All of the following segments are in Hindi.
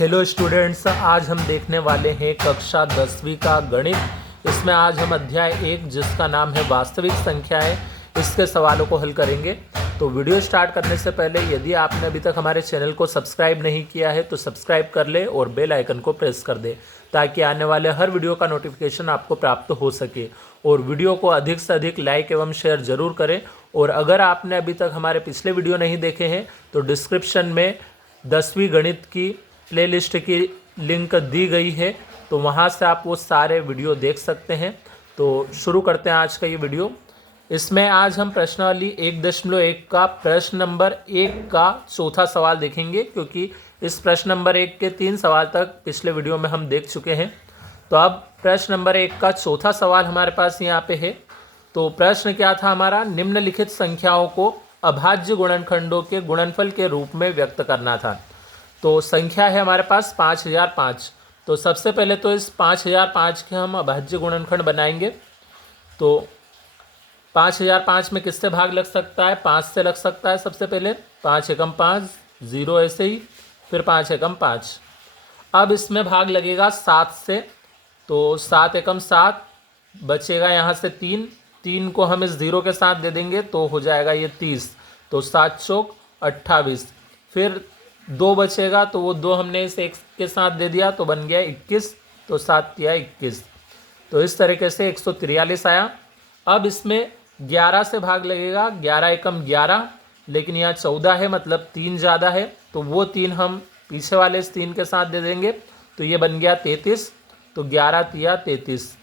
हेलो स्टूडेंट्स, आज हम देखने वाले हैं कक्षा 10वीं का गणित। इसमें आज हम अध्याय 1 जिसका नाम है वास्तविक संख्याएं, इसके सवालों को हल करेंगे। तो वीडियो स्टार्ट करने से पहले यदि आपने अभी तक हमारे चैनल को सब्सक्राइब नहीं किया है तो सब्सक्राइब कर ले और बेल आइकन को प्रेस कर दे ताकि आने वाले हर वीडियो का नोटिफिकेशन आपको प्राप्त हो सके। और वीडियो को अधिक से अधिक लाइक एवं शेयर जरूर करें। और अगर आपने अभी तक हमारे पिछले वीडियो नहीं देखे हैं तो डिस्क्रिप्शन में 10वीं गणित की प्लेलिस्ट की लिंक दी गई है, तो वहाँ से आप वो सारे वीडियो देख सकते हैं। तो शुरू करते हैं आज का ये वीडियो। इसमें आज हम प्रश्नावली 1.1 का प्रश्न नंबर 1 का चौथा सवाल देखेंगे, क्योंकि इस प्रश्न नंबर 1 के 3 सवाल तक पिछले वीडियो में हम देख चुके हैं। तो अब प्रश्न नंबर 1 का चौथा सवाल हमारे पास यहाँ पे है। तो प्रश्न क्या था हमारा, निम्नलिखित संख्याओं को अभाज्य गुणनखंडों के गुणनफल के रूप में व्यक्त करना था। तो संख्या है हमारे पास 5005। तो सबसे पहले तो इस 5005 के हम अभाज्य गुणनखंड बनाएंगे। तो 5005 में किससे भाग लग सकता है? 5 से लग सकता है। सबसे पहले 5 एकम 5, 0 ऐसे ही, फिर 5 एकम 5। अब इसमें भाग लगेगा 7 से। तो 7 एकम 7 बचेगा यहाँ से 3 को हम इस 0 के साथ दे देंगे तो हो जाएगा ये 30। तो 7 चौक 28। फिर 2 बचेगा तो वो 2 हमने इस 1 के साथ दे दिया तो बन गया 21। तो 7 तिया 21। तो इस तरीके से 143 आया। अब इसमें 11 से भाग लगेगा, 11 एकम 11, लेकिन यहाँ 14 है मतलब 3 ज़्यादा है तो वो 3 हम पीछे वाले इस 3 के साथ दे देंगे तो ये बन गया 33। तो 11 तिया 33।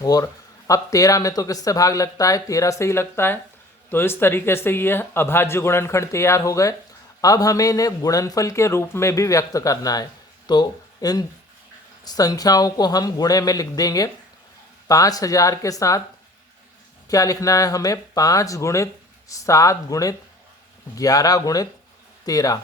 और अब 13 में तो किससे भाग लगता है? 13 से ही लगता है। तो इस तरीके से ये अभाज्य गुणनखंड तैयार हो गए। अब हमें इन्हें गुणनफल के रूप में भी व्यक्त करना है। तो इन संख्याओं को हम गुणे में लिख देंगे। 5000 के साथ क्या लिखना है हमें? 5 गुणित 7 गुणित 11 गुणित 13।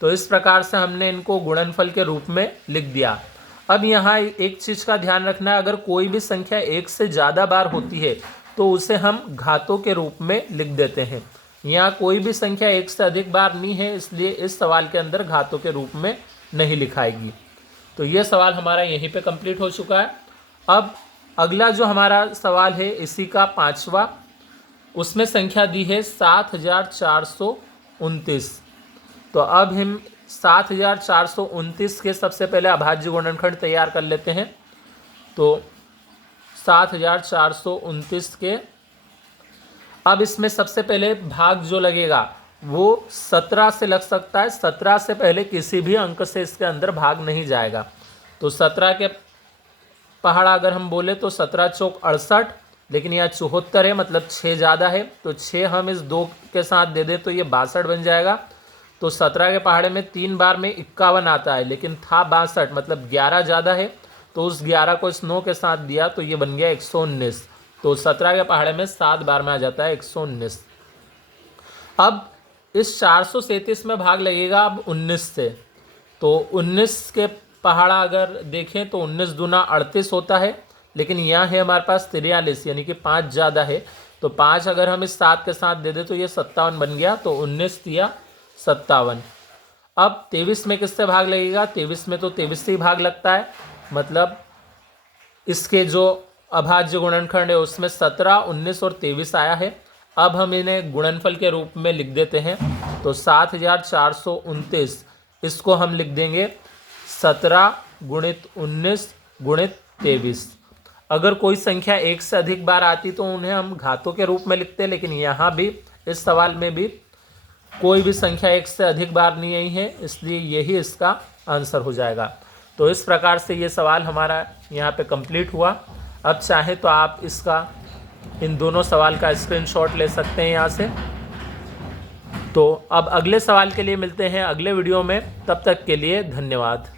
तो इस प्रकार से हमने इनको गुणनफल के रूप में लिख दिया। अब यहाँ एक चीज़ का ध्यान रखना है, अगर कोई भी संख्या 1 से ज़्यादा बार होती है तो उसे हम घातों के रूप में लिख देते हैं। यहाँ कोई भी संख्या 1 से अधिक बार नहीं है, इसलिए इस सवाल के अंदर घातों के रूप में नहीं लिखाएगी। तो ये सवाल हमारा यहीं पे कंप्लीट हो चुका है। अब अगला जो हमारा सवाल है इसी का 5वां, उसमें संख्या दी है 7429। तो अब हम 7429 के सबसे पहले अभाज्य गुणनखंड तैयार कर लेते हैं। तो 7429 के अब इसमें सबसे पहले भाग जो लगेगा वो 17 से लग सकता है। 17 से पहले किसी भी अंक से इसके अंदर भाग नहीं जाएगा। तो 17 के पहाड़ा अगर हम बोले तो 17 चौक 68, लेकिन यहाँ 74 है मतलब 6 ज़्यादा है। तो 6 हम इस 2 के साथ दे दें तो ये 62 बन जाएगा। तो 17 के पहाड़े में 3 बार में 51 आता है, लेकिन था 62 मतलब 11 ज़्यादा है। तो उस 11 को इस 9 के साथ दिया तो ये बन गया 119। तो 17 के पहाड़े में 7 बार में आ जाता है 119। अब इस 437 में भाग लगेगा अब 19 से। तो 19 के पहाड़ा अगर देखें तो 19 दूना 38 होता है, लेकिन यहाँ है हमारे पास 43 यानी कि 5 ज़्यादा है। तो 5 अगर हम इस 7 के साथ दे दें तो ये 57 बन गया। तो 19 तिया 57। अब 23 में किससे भाग लगेगा? 23 में तो 23 से ही भाग लगता है, मतलब इसके जो अभाज्य गुणनखंड है उसमें 17, 19 और 23 आया है। अब हम इन्हें गुणनफल के रूप में लिख देते हैं। तो 7429 इसको हम लिख देंगे 17 गुणित 19 गुणित 23। अगर कोई संख्या 1 से अधिक बार आती तो उन्हें हम घातों के रूप में लिखते, लेकिन यहाँ भी इस सवाल में भी कोई भी संख्या 1 से अधिक बार नहीं आई है, इसलिए यही इसका आंसर हो जाएगा। तो इस प्रकार से ये सवाल हमारा यहाँ पे कंप्लीट हुआ। अब चाहे तो आप इसका इन दोनों सवाल का स्क्रीनशॉट ले सकते हैं यहाँ से। तो अब अगले सवाल के लिए मिलते हैं अगले वीडियो में, तब तक के लिए धन्यवाद।